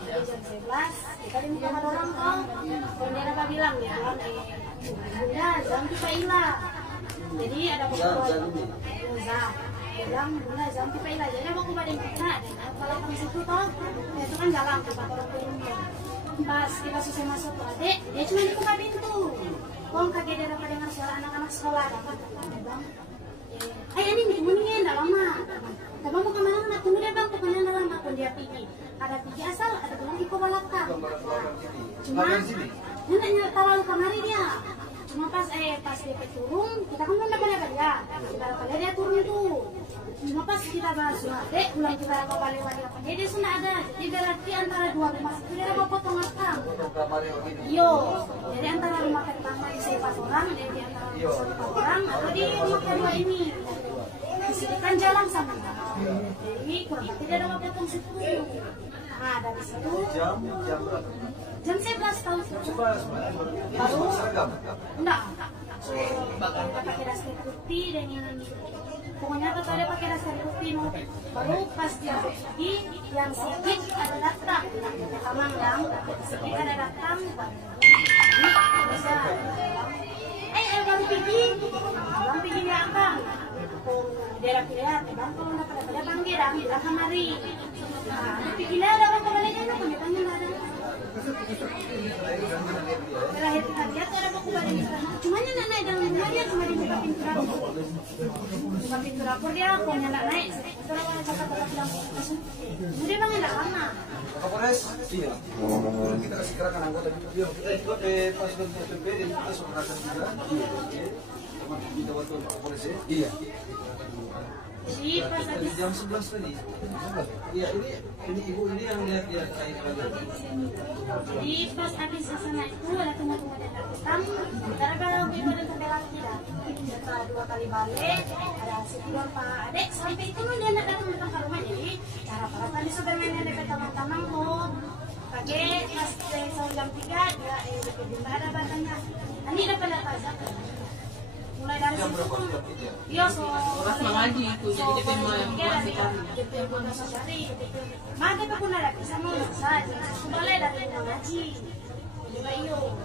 jam 11 kita di muka orang toh. Kemudian apa bilang ya, bunda jam kita hilang. Jadi ada pokoknya bilang bunda jam kita hilang. Jadi mau ke badan kita. Kalau kami situ toh, itu kan jalan tempat orang tua. Pas kita selesai masuk ke adik, dia cuma dibuka pintu. Kong kaget dia dapat dengar suara anak-anak sekolah. Dapat bang, ini mendingin enggak lama. Tapi mau kemana nak tunggu deh bang, pokoknya enggak lama. Pun dia pergi. Ada pergi asal, ada bilang di belakang. Cuma neneknya terlalu kemari dia. Cuma pas dia turun, kita kan belum dapat dia. Kita dapat dia turun itu. Cuma pas kita bahas dek, pulang kita dapat balik lagi apa dia sudah ada. Jadi berarti antara dua rumah itu dia dapat potong akang. Yo, jadi antara rumah pertama di sepas orang, jadi antara rumah orang atau di rumah kedua ini. Di sini kan jalan sama. Jadi kurang lebih dia dapat potong situ. Nah dari situ jam 11 tahun 11 baru enggak pakai daster putih dan ini pokoknya tetap ada pakai daster putih baru pas dia pergi yang sedikit ada datang kamang yang sedikit ada datang bisa baru pergi dia akang dia lihat bang kalau dapat dia panggil dia kamari pergi lah ada orang kebaliknya nak tanya ada terakhir kita lihat ada buku badan di sana. Cuma nak naik dalam rumah dia cuma dibuka pintu dapur. Buka pintu dapur dia pokoknya nak naik. Setelah orang cakap bilang langsung. Udah bang enggak lama. Kapolres, iya. Kita kasih gerakan anggota juga. Kita ikut pasukan PPP dan kita soperakan juga. Teman kita waktu Kapolres ya. Iya. Jadi pas habis jam 11 tadi. Iya, ini ibu ini yang lihat kain lagi. Jadi pas habis sana itu ada tunggu-tunggu dan datang. Karena kalau ibu dan kebelan tidak. Setelah 2 kali balik, ada sekitar Pak Adek sampai itu dia nak datang ke rumah. Jadi cara para tadi Superman yang dekat tanam kok. Pakai pas jam 3 dia bunda ada badannya. Ini dapat data mulai dari situ dia orang mengaji itu jadi kita mau yang mana pun ada bisa mau saja mulai dari mengaji juga iyo